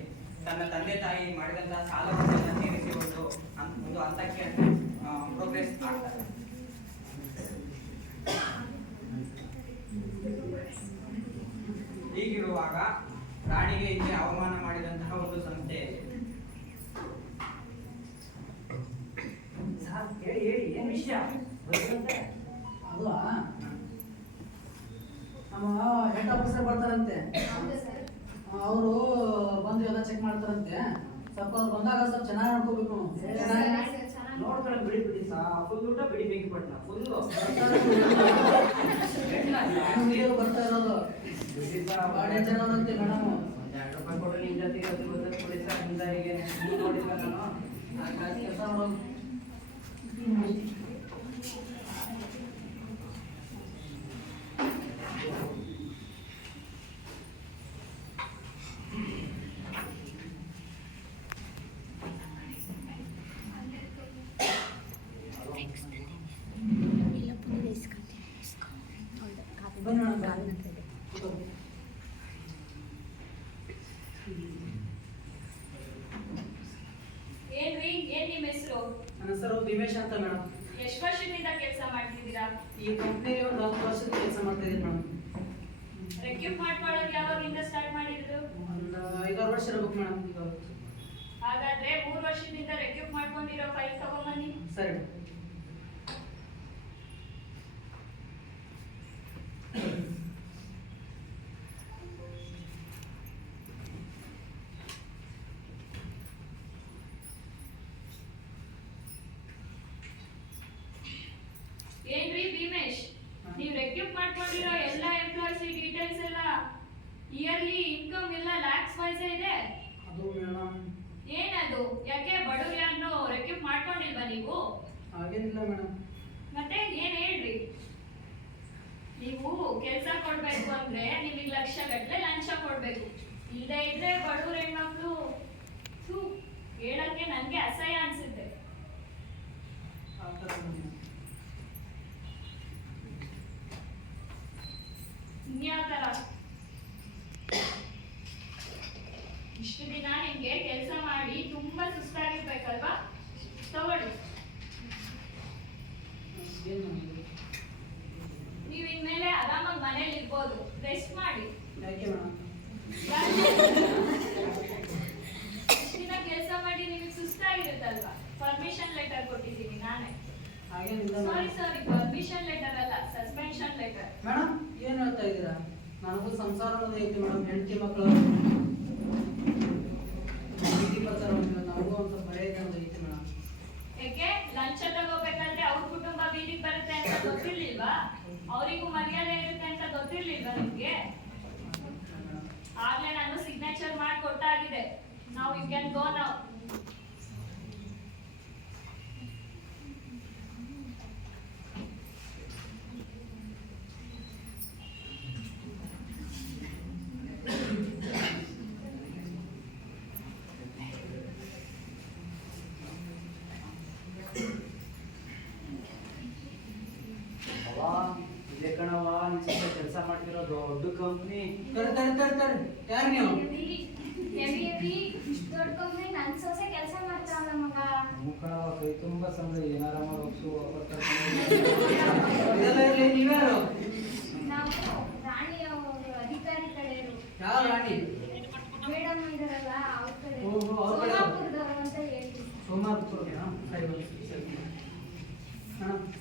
[SPEAKER 1] ತನ್ನ ತಂದೆ ತಾಯಿ ಮಾಡಿದಂತಹ ಸಾಲವನ್ನು ತೀರಿಸಿ ಒಂದು ಒಂದು ಹಂತಕ್ಕೆ ಪ್ರೋಗ್ರೆಸ್ ಆಗ್ತಾರೆ ಹೀಗಿರುವಾಗ ರಾಣಿಗೆ ಇಲ್ಲಿ ಅವಮಾನ ಮಾಡಿದಂತಹ ಒಂದು ಸಂಸ್ಥೆ
[SPEAKER 3] ಸರ್ ಹೇಳಿ ಹೇಳಿ ಏನ್ ವಿಷಯ?
[SPEAKER 6] ಅಲ್ವಾ? ನಮ್ಮ ಹೆಡ್ ಆಫೀಸರ್ ಬರ್ತಾರಂತೆ. ಅವರು ಬಂದು ಎಲ್ಲ ಚೆಕ್ ಮಾಡ್ತಾರಂತೆ. ಸ್ವಲ್ಪ ಅವ್ರು ಬಂದಾಗ ಸ್ವಲ್ಪ ಚೆನ್ನಾಗಿ ನೋಡ್ಕೋಬೇಕು. ನೋಡ್ತಾರೆ.
[SPEAKER 3] ನೋಡ್ಕೊಂಡು ಬಿಡಿ ಬಿಡಿ ಸಾ ಫುಲ್ ಊಟ ಬಿಡಿ ಬೇಕಿ ಪಟ್ನ ಫುಲ್ *laughs*
[SPEAKER 6] ಇರೋದು ಭಾಳ ಮೇಡಮ್
[SPEAKER 3] ಒಂದ್ ಎರಡು ರೂಪಾಯಿ ಕೊಡ್ರಿ ನಿಮ್ ಜೊತೆಗೆ ಅದು ಗೊತ್ತಾಗ್ ಕೊಡಿ ಸರ್ ಹಿಂದ ಹೀಗೆ ನೋಡಿಲ್ಲ ನಾನು
[SPEAKER 6] ಕೆಲಸ ಮಾಡೋದು
[SPEAKER 2] ಆ
[SPEAKER 6] ಬನ್ನಿ ಮೇಡಮ್ ಬನ್ನಿ ಕೂತ್ಕೊಳ್ಳಿ.
[SPEAKER 4] ಏನ್ರಿ ಏನ್ ನಿಮ್ ಹೆಸರು
[SPEAKER 6] ನನ್ನ ಹೆಸರು ಭೀಮೇಶ್ ಅಂತ ಮೇಡಮ್.
[SPEAKER 4] ಎಷ್ಟು ವರ್ಷದಿಂದ ಕೆಲಸ ಮಾಡ್ತಿದ್ದೀರಾ?
[SPEAKER 6] ಈ ಕಂಪ್ನಿಲಿ ಒಂದು ಹತ್ತು ವರ್ಷದ ಕೆಲಸ ಮಾಡ್ತಾ ಇದ್ದೀನಿ ಮೇಡಮ್.
[SPEAKER 4] ರೆಕ್ಯೂಪ್ ಮಾಡ್ಕೊಳ್ಳೋದು ಯಾವಾಗಿಂದ ಸ್ಟಾರ್ಟ್ ಮಾಡಿದ್ರು
[SPEAKER 6] ಒಂದು ಐದಾರು ವರ್ಷ ಇರಬೇಕು ಮೇಡಮ್
[SPEAKER 4] ಹಾಗಾದ್ರೆ ಮೂರು ವರ್ಷದಿಂದ ರೆಕ್ಯೂಟ್ ಮಾಡ್ಕೊಂಡಿರೋ ಫೈಲ್ ತಗೊಂಬನ್ನಿ.
[SPEAKER 6] ಸರಿ
[SPEAKER 4] ಏನ್ರಿ ಭೀಮೇಶ್ ನೀವ್ ರೆಕ್ಯೂಪ್ ಮಾಡ್ಕೊಂಡಿರೋ ಎಲ್ಲ ಎಂಪ್ಲಾಯ್ಸ್ ಡೀಟೇಲ್ಸ್ ಎಲ್ಲ ಇಯರ್ಲಿ ಇನ್ಕಮ್ ಎಲ್ಲ ಲ್ಯಾಕ್ಸ್ ವೈಸ್ ಇದೆ?
[SPEAKER 6] ಅದು ಮೇಡಮ್
[SPEAKER 4] ಏನದು? ಯಾಕೆ ಬಡವ್ರು ಯಾರನ್ನು ರೆಕ್ಯೂಪ್ ಮಾಡ್ಕೊಂಡಿಲ್ವಾ ನೀವು?
[SPEAKER 6] ಹಾಗೇನಿಲ್ಲ ಮೇಡಮ್
[SPEAKER 4] ಮತ್ತೆ ಏನ್ ಹೇಳ್ರಿ? ನೀವು ಕೆಲಸ ಕೊಡ್ಬೇಕು ಅಂದ್ರೆ ನಿಮಗೆ ಲಕ್ಷ ಗಟ್ಟಲೆ ಲಂಚ ಕೊಡ್ಬೇಕು. ಇಲ್ಲದೆ ಇದ್ರೆ ಬಡವ್ರ ಹೆಣ್ಮಕ್ಳು ಹೇಳಕ್ಕೆ ನನಗೆ ಅಸಹ್ಯ ಅನ್ಸುತ್ತೆ. ಇನ್ಯಾವ ಇಷ್ಟು ದಿನ ನಿಮ್ಗೆ ಕೆಲಸ ಮಾಡಿ ತುಂಬಾ ಸುಸ್ತಾಗಿರ್ಬೇಕಲ್ವಾ? ತಗೊಳ್ಳಿ. ನೀವ್ ಇನ್ಮೇಲೆ ಆರಾಮಾಗಿ ಮನೇಲಿ ಇರ್ಬೋದು. ರೆಸ್ಟ್ ಮಾಡಿ. ದಿನ ಕೆಲಸ ಮಾಡಿ ನಿಮಗೆ ಸುಸ್ತಾಗಿರುತ್ತಲ್ವಾ? ಪರ್ಮಿಷನ್ ಲೆಟರ್ ಕೊಟ್ಟಿದ್ದೀನಿ ನಾನೇ. ಸಾರಿ ಸಾರಿ ಪರ್ಮಿಷನ್ ಲೆಟರ್ ಅಲ್ಲ ಸಸ್ಪೆನ್ಷನ್ ಲೆಟರ್
[SPEAKER 6] ಮೇಡಮ್ ಏನು ಹೇಳ್ತಾ ಇದ್ದೀರಾ? ನನಗೂ ಸಂಸಾರ ಅನ್ನೋದು ಐತಿ ಮೇಡಮ್, ಹೆಂಡತಿ ಮಕ್ಕಳು ಹೊಂಟಿವೆ. ನನಗೂ ಒಂದು ಅನ್ನೋದು ಐತಿ ಮೇಡಮ್.
[SPEAKER 4] ಏಕೆ? ಲಂಚ ತಗೋಬೇಕಂದ್ರೆ ಅವ್ರ ಕುಟುಂಬ ಬೀದಿಗೆ ಬರುತ್ತೆ ಅಂತ ಗೊತ್ತಿರ್ಲಿಲ್ವಾ? ಅವರಿಗೂ ಮರ್ಯಾದೆ ಇರುತ್ತೆ ಅಂತ ಗೊತ್ತಿರ್ಲಿಲ್ವಾ ನಿಮ್ಗೆ? ಆಗ್ಲೇ ನಾನು ಸಿಗ್ನೇಚರ್ ಮಾಡಿ ಕೊಟ್ಟಾಗಿದೆ ನಾವು ಯು ಕ್ಯಾನ್ ಗೋ ನಾವು
[SPEAKER 5] ಅವ್ವ ಇಲ್ಲೇ ಕಣವ್ವ ನಿನ್ ಜೊತೆ ಕೆಲಸ ಮಾಡ್ತಿರೋ ದೊಡ್ಡ ಕಂಪ್ನಿ
[SPEAKER 6] ತರ ತರ ತರ ತರಿ ಯಾರು ನೀವು?
[SPEAKER 4] ಇಷ್ಟು ದೊಡ್ಡ ಕಂಪ್ನಿ ನನ್ ಸೊಸೆ ಕೆಲಸ
[SPEAKER 5] ಕೈ ತುಂಬ ಸಂಬಳ ಏನಾರ ಮಾಡಿ *laughs* ಒಪ್ಸು
[SPEAKER 6] ಇದೆಲ್ಲ ಇರಲಿ ನೀವ್ಯಾರು?
[SPEAKER 4] ನಾವು ರಾಣಿ ಅವರು ಅಧಿಕಾರಿ
[SPEAKER 6] ಯಾವ ರಾಣಿ?
[SPEAKER 4] ಮೇಡಮ್ ಇದಾರಲ್ಲ ಅವ್ರ ಕಡೆ
[SPEAKER 6] ಓಹೋ, ಅವ್ರ ಕಡೆ.
[SPEAKER 4] ಸೋಮಾಪುರದವರು ಅಂತ ಹೇಳ್ತೀವಿ
[SPEAKER 6] ಸೋಮಾಪುರಕ್ಕೆ ಸರಿ ಸರಿ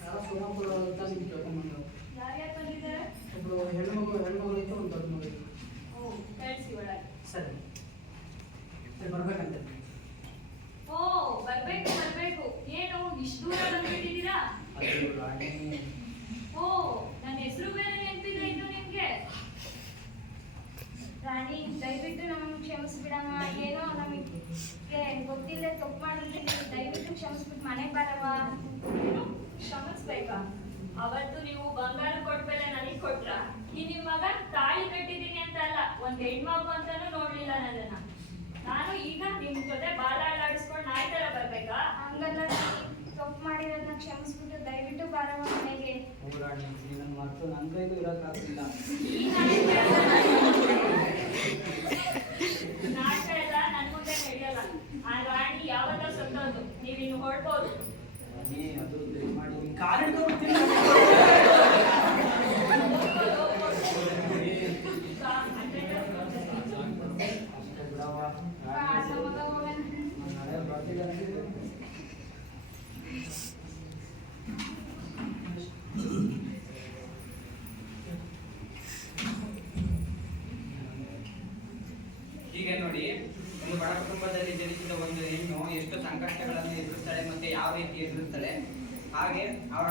[SPEAKER 6] ಯಾರೋ ಸೋಮಾಪುರ ಅಂತ ನಿಮ್ಗೆ ಒಬ್ರು ಹೆಣ್ಮಗು ಹೆಣ್ಮಗಳು ಐತೆ ಒಂದು ದೊಡ್ಡ ಮಗು ಐತೆ
[SPEAKER 4] ಓ ಕಳ್ಸಿ ಒಳಗೆ.
[SPEAKER 6] ಸರಿ. ಸರಿ ಬರ್ಬೇಕಂತೆ.
[SPEAKER 4] ಓ ಬರ್ಬೇಕು ಬರ್ಬೇಕು. ಏನು ಇಷ್ಟು ದೂರ ಬಂದ್ಬಿಟ್ಟಿದ್ದೀರಾ? ಓ ನನ್ನ ಹೆಸರು ಬೇರೆ ನೆನಪಿಲ್ಲ ಇನ್ನು ನಿಮ್ಗೆ. ರಾಣಿ ದಯವಿಟ್ಟು ನಮ್ಮನ್ನು ಕ್ಷಮಿಸ್ಬಿಡಮ್ಮ. ಏನೋ ನಮಗೆ ಗೊತ್ತಿಲ್ಲದೆ ತಪ್ಪು ಮಾಡಿದ್ರೆ ದಯವಿಟ್ಟು ಕ್ಷಮಿಸ್ಬಿಟ್ಟು ಮನೆಗೆ ಬರವ ಕ್ಷಮಿಸ್ಬೇಕಾ ಅವತ್ತು ನೀವು ಬಂಗಾರ ಕೊಟ್ಮೇಲೆ ನನಗೆ ಕೊಟ್ರ? ಈ ನಿಮ್ ಮಗ ತಾಳಿ ಕಟ್ಟಿದೀನಿ ಅಂತ ಅಲ್ಲ ಒಂದ್ ಹೆಣ್ಮಗು ಅಂತಾನು ನೋಡ್ಲಿಲ್ಲ ನನ್ನನ್ನ. ನಾನು ಈಗ ನಿಮ್ ಜೊತೆ ಬಾಲ ಆಡಿಸ್ಕೊಂಡು ನಾಯಿ ತರ ಬರ್ಬೇಕಾ? ಹಂಗಲ್ಲ ತಪ್ಪು ಮಾಡಿರೋದನ್ನ ಕ್ಷಮಿಸ್ಬಿಟ್ಟು ದಯವಿಟ್ಟು ಬಾರವ ಮನೆಗೆ.
[SPEAKER 5] ಹ್ಞೂ ರಾಣಿ ನೀನು ಮತ್ತು ನನ್ನ ಕೈಗೂ ಇರೋಕ್ಕಾಗ್ತಿಲ್ಲ
[SPEAKER 4] ನಾಟಕ ಎಲ್ಲ ನನ್ ಮುಂದೆ ನಡೆಯಲ್ಲ. ಆ ರಾಣಿ ಯಾವತ್ತ ಸತ್ತೋದು ನೀವಿನ್ನು ಹೊಡ್ಬೋದು
[SPEAKER 5] ರಾಣಿ ಅದು ಮಾಡಿ ಅಷ್ಟೇ ಬಿಡವ್ವ
[SPEAKER 4] ಬಾ,
[SPEAKER 5] ರಾಣಿ
[SPEAKER 4] ನಮ್ಮ ಮಗ ಹೋಗೋಣ.
[SPEAKER 5] ನಾನ್ ನಾಳೆ ಬರ್ತಿಲ್ಲ ಅಂತಿದ್ದೆ.
[SPEAKER 1] ಹೀಗೆ ನೋಡಿ ಒಂದು ಬಡ ಕುಟುಂಬದಲ್ಲಿ ಜನಿಸಿದ ಒಂದು ಹೆಣ್ಣು ಎಷ್ಟು ಸಂಕಷ್ಟಗಳನ್ನು ಎದುರಿಸ್ತಾಳೆ ಮತ್ತೆ ಯಾವ ರೀತಿ ಎದುರಿಸ್ತಾಳೆ ಹಾಗೆ ಅವರ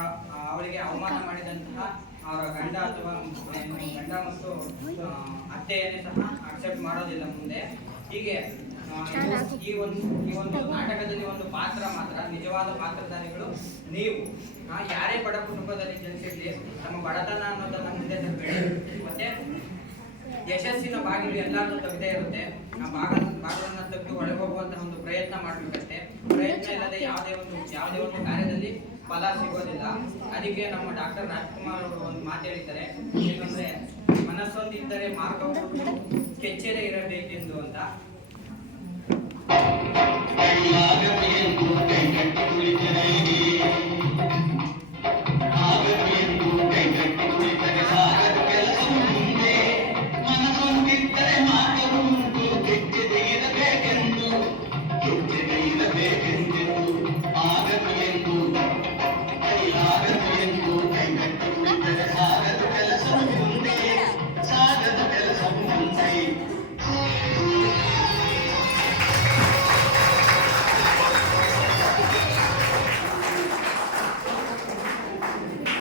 [SPEAKER 1] ಅವಳಿಗೆ ಅವಮಾನ ಮಾಡಿದಂತಹ ಅವರ ಗಂಡ ಅಥವಾ ಗಂಡ ಮತ್ತು ಆ, ಅತ್ತೆಯನ್ನೇ ಸಹ ಅಕ್ಸೆಪ್ಟ್ ಮಾಡೋದಿಲ್ಲ ಮುಂದೆ ಹೀಗೆ ಈ ಒಂದು ಈ ಒಂದು ನಾಟಕದಲ್ಲಿ ಒಂದು ಪಾತ್ರ ಮಾತ್ರ ನಿಜವಾದ ಪಾತ್ರಧಾರಿಗಳು ನೀವು. ಯಾರೇ ಬಡ ಕುಟುಂಬದಲ್ಲಿ ಜನಿಸಿರ್ಲಿ ನಮ್ಮ ಬಡತನ ಅನ್ನೋದನ್ನ ಮುಂದೆ ತರಬೇಡಿ. ಮತ್ತೆ ಯಶಸ್ಸಿನ ಬಾಗಿಲು ಎಲ್ಲಾರು ತೆಗೆದೇ ಇರುತ್ತೆ. ಆ ಭಾಗ ಭಾಗವನ್ನ ತೆಗೆದು ಒಳಗೆ ಹೋಗುವಂತಹ ಒಂದು ಪ್ರಯತ್ನ ಮಾಡ್ಬೇಕಷ್ಟೇ. ಪ್ರಯತ್ನ ಇಲ್ಲದೆ ಯಾವುದೇ ಒಂದು ಯಾವುದೇ ಒಂದು ಕಾರ್ಯದಲ್ಲಿ ಫಲ ಸಿಗೋದಿಲ್ಲ. ಅದಕ್ಕೆ ನಮ್ಮ ಡಾಕ್ಟರ್ ರಾಜ್ಕುಮಾರ್ ಅವರು ಒಂದು ಮಾತು ಹೇಳಿದ್ದಾರೆ. ಏನಂದ್ರೆ ಮನಸ್ಸೊಂದಿದ್ದರೆ ಮಾರ್ಗ ಕೆಚ್ಚೆದೆ ಇರಬೇಕೆಂದು ಅಂತ.